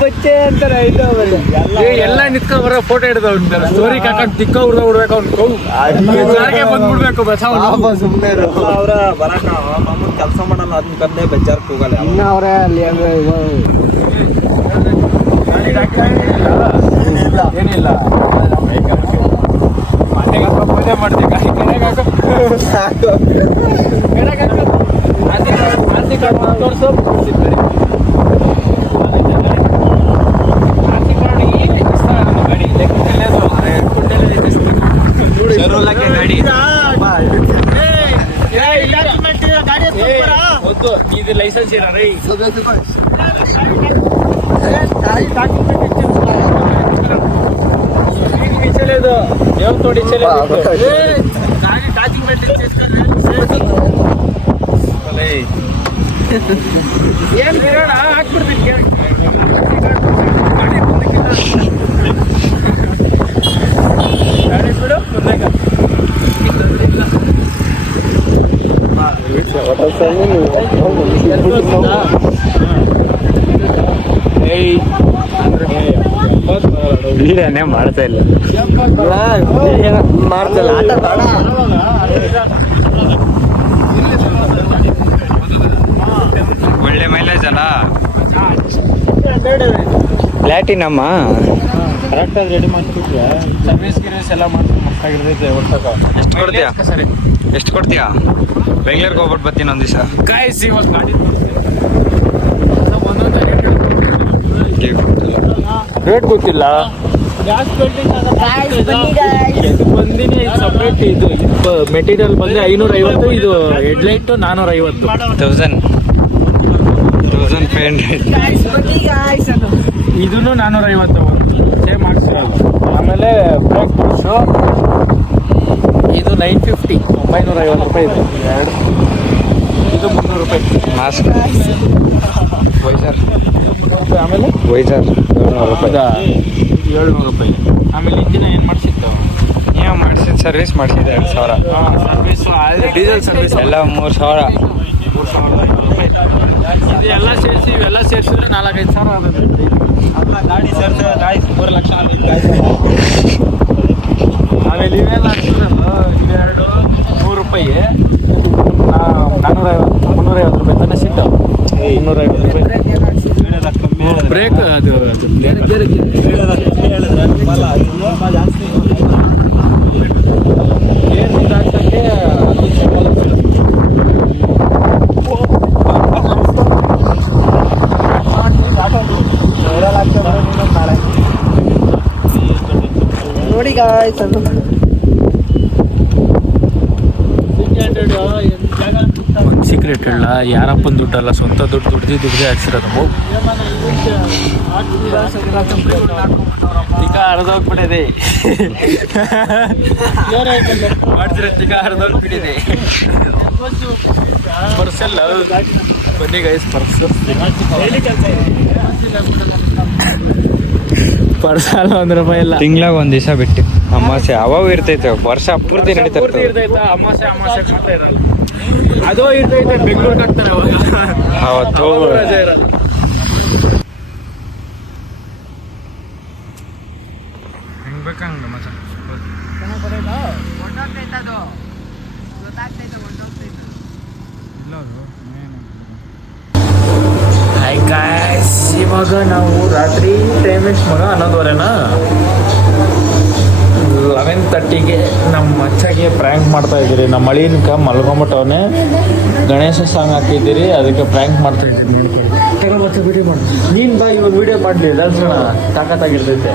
ಬಚ್ಚೆ ಅಂತಾರೆ ಎಲ್ಲ ನಿತ್ಕೊಂಡ್ ಬರೋ ಫೋಟೋ ಹಿಡಿದವ್ ಸ್ಟೋರಿ ಹಾಕೊಂಡು ತಿಕ್ಕ ಹುಡ್ದ ಹುಡ್ಬೇಕು ಅವ್ನು ಬಂದ್ಬಿಡ್ಬೇಕು ಸುಮ್ಮನೆ ಅವ್ರ ಬರಕ ಮಾಮೂಲ್ ಕೆಲಸ ಮಾಡಲ್ಲ ಅದನ್ನ ಕಂದೆ ಬೆಜ್ಜಾರ್ಕ್ ಹೋಗಲ್ಲ ಇನ್ನ ಅವ್ರೆ ಅಲ್ಲಿ ಅಂದ್ರೆ ಏನಿಲ್ಲ ಮನೆ ಮಾಡ್ತೀವಿ ತೋರ್ಸೋ ಇದು ಲೈಸೆನ್ಸ್ ಏನ ರೈ చలేదు దేవుతోటి చలేదు ఏం బిరాడ ಹಾಕ್ಬಿಡ್ತೀನಿ ಗಾಡಿ ಬಿಡು ಮುಂದಾಗ ವೀರನೇ ಮಾಡ್ತಾ ಇಲ್ಲ ಮಾಡ್ತಲ್ಲ ಆಟ ಬೇಡ ಒಳ್ಳೆ ಮೈಲೇಜ್ ಅಲ್ಲ ಪ್ಲಾಟಿನಮ್ಮ ಕರೆಕ್ಟಾಗಿ ರೆಡಿ ಮಾಡಿಬಿಟ್ರೆ ಸರ್ವಿಸ್ ಗಿರ್ವಿಸ್ ಎಲ್ಲ ಮಾಡ್ಕೊಂಡು ಮಸ್ತಾಗಿರ್ತೈತೆ ಎಷ್ಟು ಕೊಡ್ತೀಯಾ ಎಷ್ಟು ಕೊಡ್ತೀಯಾ ಬೆಂಗಳೂರಿಗೆ ಹೋಗ್ಬಿಟ್ಟು ಬರ್ತೀನಿ ಒಂದು ದಿವಸ ಕಾಯಿಸಿ ರೇಟ್ ಗೊತ್ತಿಲ್ಲ ಬಂದಿನಿ ಸಪ್ರೇಟ್ ಇದು ಮೆಟೀರಿಯಲ್ ಬಂದ್ರೆ 550 ಇದು ಹೆಡ್ಲೈಟ್ 450 1500 ಇದನ್ನು 450 ಸೇಮ್ ಮಾಡ್ಸಿರೋದು ಆಮೇಲೆ ಬ್ರೇಕ್ ಬುಡ್ಸು ಇದು 950 950 ರೂಪಾಯಿ ಇದೆ ಎರಡು ಇದು 300 ರೂಪಾಯಿ ಮಾಸ್ಕ್ ವೈಸರ್ ಆಮೇಲೆ ವೈಸರ್ 700 ರೂಪಾಯಿ 700 ರೂಪಾಯಿ ಆಮೇಲೆ ಇಂಜಿನ್ ಏನು ಮಾಡಿಸಿತ್ತು ನೀವು ಮಾಡಿಸಿದ ಸರ್ವಿಸ್ ಮಾಡಿಸಿದ್ದೆ 2000 ಸರ್ವಿಸು ಡೀಸೆಲ್ ಸರ್ವಿಸ್ ಎಲ್ಲ 3000 ಇದು ಎಲ್ಲ ಸೇರಿಸಿ ಇವೆಲ್ಲ ಸೇರಿಸಿದ್ರೆ 4-5 ಸಾವಿರ ಆಗುತ್ತೆ ಗಾಡಿ ಸೇರಿದ್ರೆ ಗಾಡಿ 3 ಲಕ್ಷ ಆಮೇಲೆ ಇವೆಲ್ಲ ಇವೆರಡು 100 ರೂಪಾಯಿ 450 ರೂಪಾಯಿ ತಾನೇ ಸಿಟ್ಟು 350 ರೂಪಾಯಿ ಬ್ರೇಕ್ ಅದು ನೋಡಿ ಗಾಯ್ಸ್ ಒಂದು ಸೀಕ್ರೆಟ್ ಹೇಳ ಯಾರಪ್ಪನ ದುಡ್ಡಲ್ಲ ಸ್ವಂತ ದುಡ್ಡು ಹಾಕ್ಸಿರೋದು ಈಗ ಹರಿದೋಗ್ಬಿಟ್ಟಿದೆ ಮಾಡ್ತಿರೋ ಈಗ ಹರಿದೋಗ್ಬಿಟ್ಟಿದೆ ಪರ್ಸಲ್ಲ ಬನ್ನಿ ಗೈಸ್ ಪರ್ಸಲ್ಲ 1 ರೂಪಾಯಿ ಇಲ್ಲ ತಿಂಗ್ಳಾಗ ಒಂದು ದಿವಸ ಬಿಟ್ಟು ಅಮಾಸೆ ಅವಾಗ ಇರ್ತೈತೆ ವರ್ಷ ಪೂರ್ತಿ ನಡೀತಾ ಇರ್ತೈತೆ ಅಮಾಸೆ ಮಾತ್ರ ಇರಲ್ಲ ಅದು ಇರ್ತೈತೆ ಬೆಂಗಳೂರಿಗೆ ಹಾಕ್ತಾರೆ ಅವಾಗ ಅವತ್ತು ರಜೆ ಇರಲ್ಲ ಹೆಂಗ್ ಬೇಕಂಗ ಮಚ್ಚ ಹಾಯ್ ಗಾಯ್ಸ್ ಇವಾಗ ನಾವು ರಾತ್ರಿ ಟೈಮ್ ಎಷ್ಟು ಮಗ 11:30ಗೆ ನಮ್ಮ ಮಚ್ಚಗೆ ಪ್ರ್ಯಾಂಕ್ ಮಾಡ್ತಾ ಇದ್ದೀರಿ ನಮ್ಮ ಅಳಿಯನ್ಕ ಮಲ್ಕೊಂಬಿಟ್ಟವನೇ ಗಣೇಶ ಸಾಂಗ್ ಹಾಕಿದ್ದೀರಿ ಅದಕ್ಕೆ ಪ್ರ್ಯಾಂಕ್ ಮಾಡ್ತಾ ಇದ್ದೀನಿ ಮತ್ತೆ ವಿಡಿಯೋ ಮಾಡಿ ನೀನು ಬಾ ಇವಾಗ ವಿಡಿಯೋ ಮಾಡಲಿ ದರ್ಶನ ತಾಕತ್ತಾಗಿರ್ತೈತೆ